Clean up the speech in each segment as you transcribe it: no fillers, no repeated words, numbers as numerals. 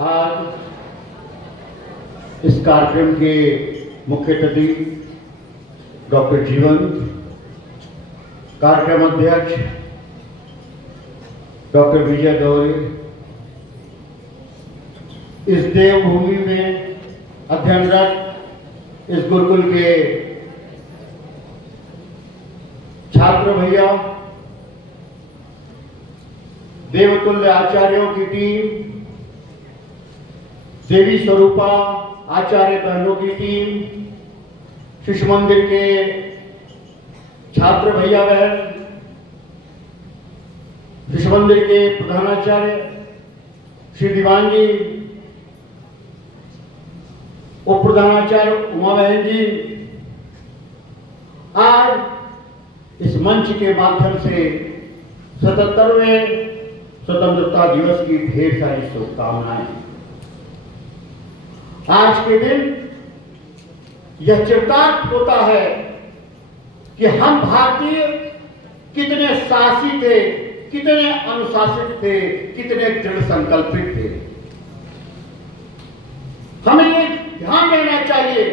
आज इस कार्यक्रम के मुख्य अतिथि डॉक्टर जीवंत, कार्यक्रम अध्यक्ष डॉक्टर विजय गौरी, इस देवभूमि में अध्ययनरत इस गुरुकुल के छात्र भैया, देवतुल्य आचार्यों की टीम, देवी स्वरूपा आचार्य बहनों की टीम, शिशु मंदिर के छात्र भैया बहन, शिशु मंदिर के प्रधानाचार्य श्री दीवान जी, उप प्रधानाचार्य उमा बहन जी, आज इस मंच के माध्यम से 77वें स्वतंत्रता दिवस की ढेर सारी शुभकामनाएं। आज के दिन यह चरितार्थ होता है कि हम भारतीय कितने साहसी थे, कितने अनुशासित थे, कितने दृढ़ संकल्पित थे। हमें ये ध्यान देना चाहिए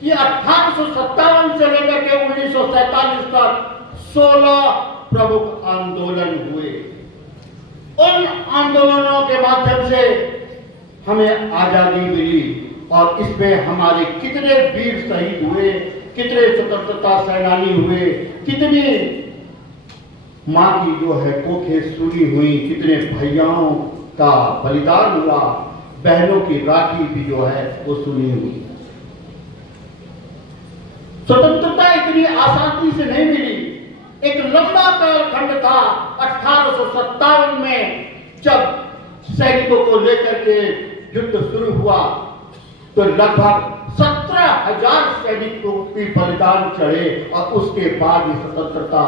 कि 1857 से लेकर के 1947 तक 16 प्रमुख आंदोलन हुए। उन आंदोलनों के माध्यम से हमें आजादी मिली और इसमें हमारे कितने वीर शहीद हुए, कितने स्वतंत्रता सेनानी हुए, कितनी मां की जो है कोखें सुनी हुई, कितने भैयाओं का बलिदान हुआ, बहनों की राखी भी जो है वो सुनी हुई। स्वतंत्रता इतनी आसानी से नहीं मिली। एक लंबा कालखंड था 1857 में, जब सैनिकों को लेकर के युद्ध शुरू हुआ तो लगभग 17,000 सैनिकों की बलिदान चढ़े और उसके बाद ही स्वतंत्रता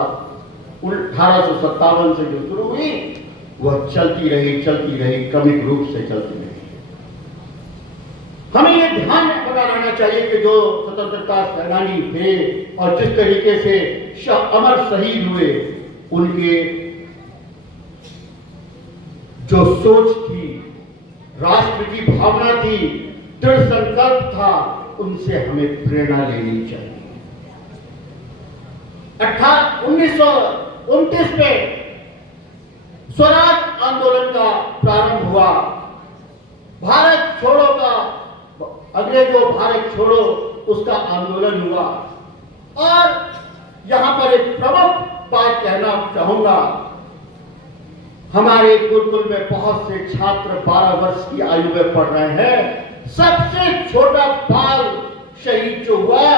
1857 से जो शुरू हुई वह चलती रही, क्रमिक रूप से चलती रही। हमें ये ध्यान बना रहना चाहिए कि जो स्वतंत्रता सेनानी थे और जिस तरीके से अमर शहीद हुए, उनके जो सोच थी, राष्ट्र की भावना थी, दृढ़ संकल्प था, उनसे हमें प्रेरणा लेनी चाहिए। 1929 में स्वराज आंदोलन का प्रारंभ हुआ। भारत छोड़ो का, अंग्रेजों भारत छोड़ो, उसका आंदोलन हुआ। और यहां पर एक प्रमुख बात कहना चाहूंगा, हमारे गुरुकुल में बहुत से छात्र 12 वर्ष की आयु में पढ़ रहे हैं। सबसे छोटा बाल शहीद जो हुआ,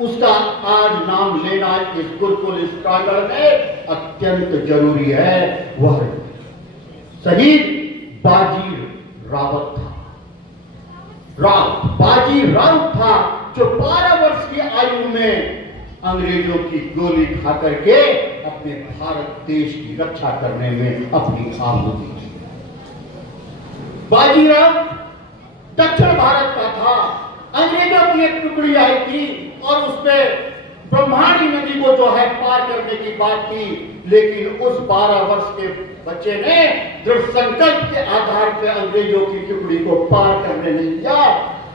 उसका आज नाम लेना इस गुरुकुल इस प्रांगण में अत्यंत जरूरी है। वह शहीद बाजी रावत था। बाजी राउत था, जो 12 वर्ष की आयु में अंग्रेजों की गोली खा करके अपने भारत देश की रक्षा करने में अपनी आहुति दी। बाजीराव दक्षिण भारत का था। अंग्रेजों की एक टुकड़ी आई थी और उसमें ब्रह्माणी नदी को जो है पार करने की बात थी, लेकिन उस 12 वर्ष के बच्चे ने दृढ़ संकल्प के आधार पर अंग्रेजों की टुकड़ी को पार करने नहीं दिया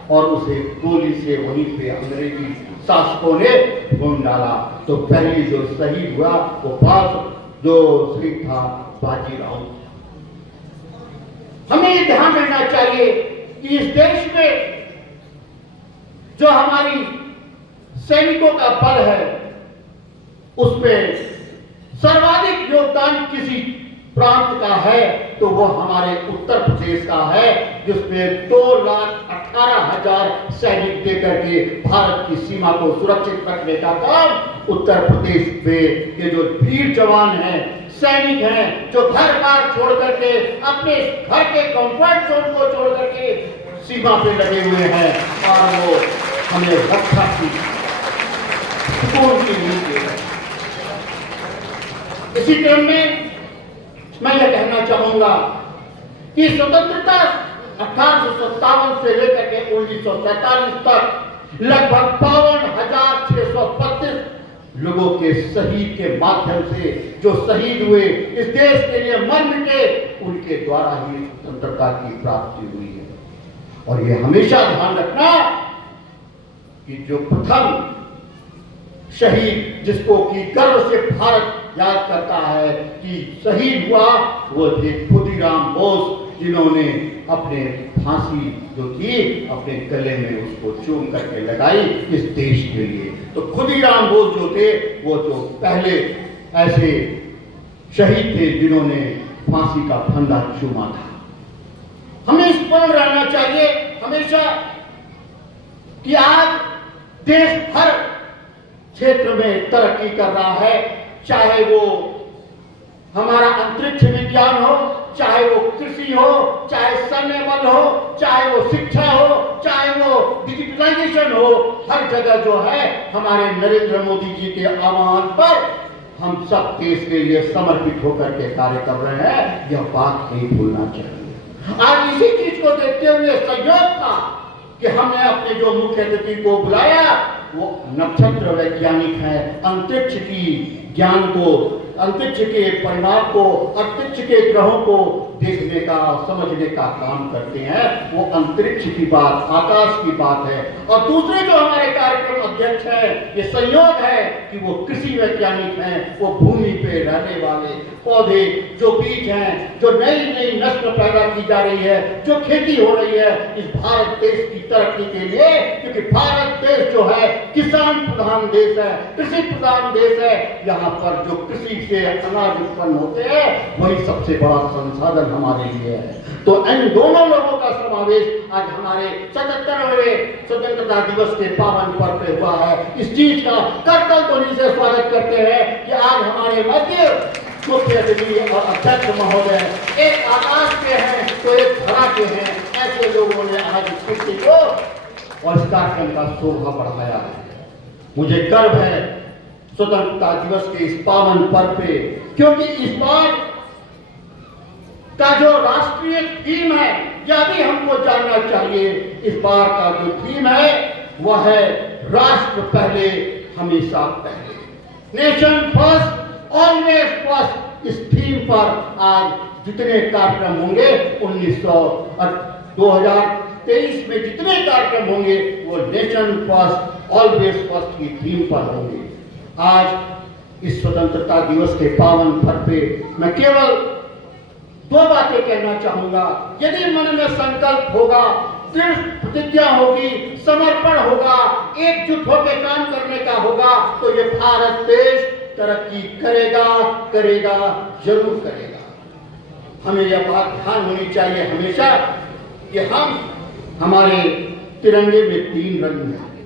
और उसे गोली से वहीं पे अंग्रेजी शासकों ने भून डाला। तो पहली जो शहीद हुआ वो जो शहीद था बाजीराव। हमें ये ध्यान रखना चाहिए कि इस देश में जो हमारी सैनिकों का बल है, उसमें सर्वाधिक योगदान किसी प्रांत का है तो वो हमारे उत्तर प्रदेश का है, जिसमें 2,18,000 सैनिक देकर के भारत की सीमा को सुरक्षित रखने का काम उत्तर प्रदेश में के जो वीर जवान हैं, सैनिक हैं, जो घर बार छोड़ करके अपने घर के कंफर्ट जोन को छोड़ करके सीमा पे लगे हुए हैं और वो हमें रक्षा की सुकून की नींद दे रहे हैं। इसी क्रम में मैं यह कहना चाहूंगा कि स्वतंत्रता 1857 से लेकर के 1947 तक लगभग 52,632 लोगों के शहीद के माध्यम से जो शहीद हुए, इस देश के लिए मर मिटे, उनके द्वारा ही स्वतंत्रता की प्राप्ति हुई है। और ये हमेशा ध्यान रखना कि जो प्रथम शहीद जिसको कि गर्व से भारत याद करता है कि शहीद हुआ, वो थे खुदीराम बोस, जिन्होंने अपने फांसी जो थी अपने गले में उसको चूम करके लगाई इस देश के लिए। तो खुदीराम बोस जो थे वो जो पहले ऐसे शहीद थे जिन्होंने फांसी का फंदा चूमा था। हमें स्मरण रहना चाहिए हमेशा कि आज देश हर क्षेत्र में तरक्की कर रहा है, चाहे वो हमारा अंतरिक्ष विज्ञान हो, चाहे वो कृषि हो, चाहे सैन्य बल हो, चाहे वो शिक्षा हो, चाहे वो डिजिटलाइजेशन हो, हर जगह जो है हमारे नरेंद्र मोदी जी के आह्वान पर हम सब देश के लिए समर्पित होकर के कार्य कर रहे हैं। यह बात नहीं भूलना चाहिए। आज इसी चीज को देखते हुए संयोग था कि हमने अपने जो मुख्य अतिथि को बुलाया वो नक्षत्र वैज्ञानिक है, अंतरिक्ष की ज्ञान को, अंतरिक्ष के परिमाप को, अंतरिक्ष के ग्रहों को देखने का समझने का काम करते हैं। वो अंतरिक्ष की बात, आकाश की बात है। और दूसरे जो हमारे कार्यक्रम अध्यक्ष हैं, ये संयोग है कि वो कृषि वैज्ञानिक हैं, वो भूमि पे रहने वाले पौधे जो बीज हैं, जो नई नई नस्ल पैदा की जा रही है, जो खेती हो रही है इस भारत देश की तरक्की के लिए, क्योंकि भारत देश जो है किसान प्रधान देश है, कृषि प्रधान देश है। यहाँ पर जो कृषि से अनाज उत्पन्न होते हैं वही सबसे बड़ा संसाधन हमारे लिए है। तो इन दोनों लोगों का समावेश आज हमारे 77वें स्वतंत्रता दिवस के पावन पर्व पे हुआ है। इस चीज का करतल ध्वनि से स्वागत करते हैं कि आज हमारे मध्य मुख्य अतिथि और अध्यक्ष महोदय एक आकाश के हैं तो एक धरा के हैं, ऐसे लोगों ने आज इस कुर्सी को और इस कार्यक्रम का शोभा बढ़ाया है। मुझे गर्व है स्वतंत्रता दिवस के इस पावन पर्व पे, क्योंकि इस बार का जो राष्ट्रीय थीम है यह भी हमको जानना चाहिए। इस बार का जो थीम है वह है राष्ट्र पहले हमेशा पहले, नेशन फर्स्ट ऑलवेज फर्स्ट। इस थीम पर आज जितने कार्यक्रम होंगे 2023 में जितने कार्यक्रम होंगे वो नेशन फर्स्ट ऑलवेज फर्स्ट की थीम पर होंगे। आज इस स्वतंत्रता दिवस के पावन पर्व पे मैं केवल दो बातें कहना चाहूंगा। यदि मन में संकल्प होगा, दृढ़ प्रतिज्ञा होगी, समर्पण होगा, एकजुट होकर काम करने का होगा, तो ये भारत देश तरक्की करेगा, करेगा, जरूर करेगा। हमें यह बात ध्यान होनी चाहिए हमेशा कि हमारे तिरंगे में 3 रंग हैं।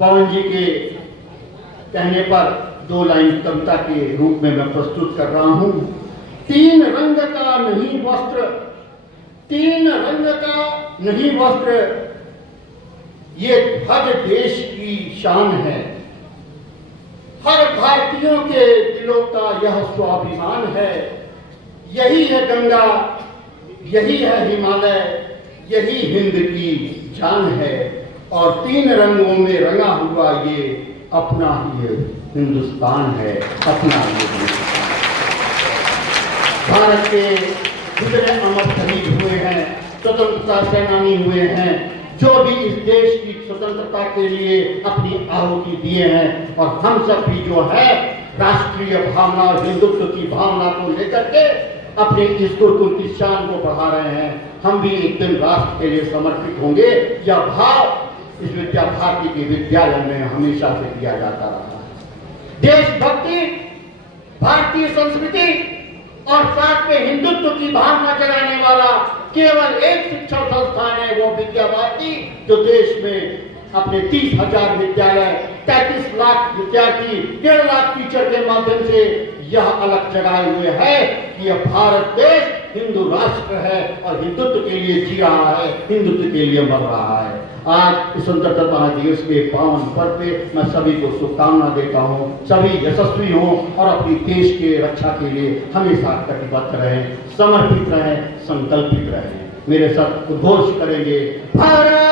पवन जी के कहने पर 2 लाइन कविता के रूप में मैं प्रस्तुत कर रहा हूं। 3 रंग का नहीं वस्त्र, 3 रंग का नहीं वस्त्र, ये ध्वज देश की शान है। हर भारतीयों के दिलों का यह स्वाभिमान है। यही है गंगा, यही है हिमालय, यही हिंद की जान है। और 3 रंगों में रंगा हुआ ये अपना ही हिंदुस्तान है, अपना ही हिंदुस्तान। भारत के जितने अमर शहीद हुए हैं, स्वतंत्रता सेनानी हुए हैं, जो भी इस देश की स्वतंत्रता के लिए अपनी आहुति दिए हैं, और हम सब भी जो है राष्ट्रीय भावना, हिंदुत्व की भावना को लेकर के अपने इस गुरुकुल की शान को बढ़ा रहे हैं। हम भी एक दिन राष्ट्र के लिए समर्पित होंगे। यह भाव इस विद्या भारती के विद्यालय में हमेशा से दिया जाता रहा है। देशभक्ति, भारतीय संस्कृति और साथ में हिंदुत्व की भावना जगाने वाला केवल एक शिक्षण संस्थान है, वो विद्या भारती, जो देश में अपने 30,000 विद्यालय, 33 लाख विद्यार्थी, 1.5 लाख टीचर के माध्यम से यह अलग जगाए हुए है कि यह भारत देश हिंदू राष्ट्र है और हिंदुत्व के लिए जी रहा है, हिंदुत्व के लिए मर रहा है। आज स्वतंत्रता दिवस के पावन पर्व पे मैं सभी को शुभकामना देता हूँ। सभी यशस्वी हों और अपनी देश के रक्षा के लिए हमेशा कटिबद्ध रहें, समर्पित रहें, संकल्पित रहें। मेरे साथ उद्घोष करेंगे, भारत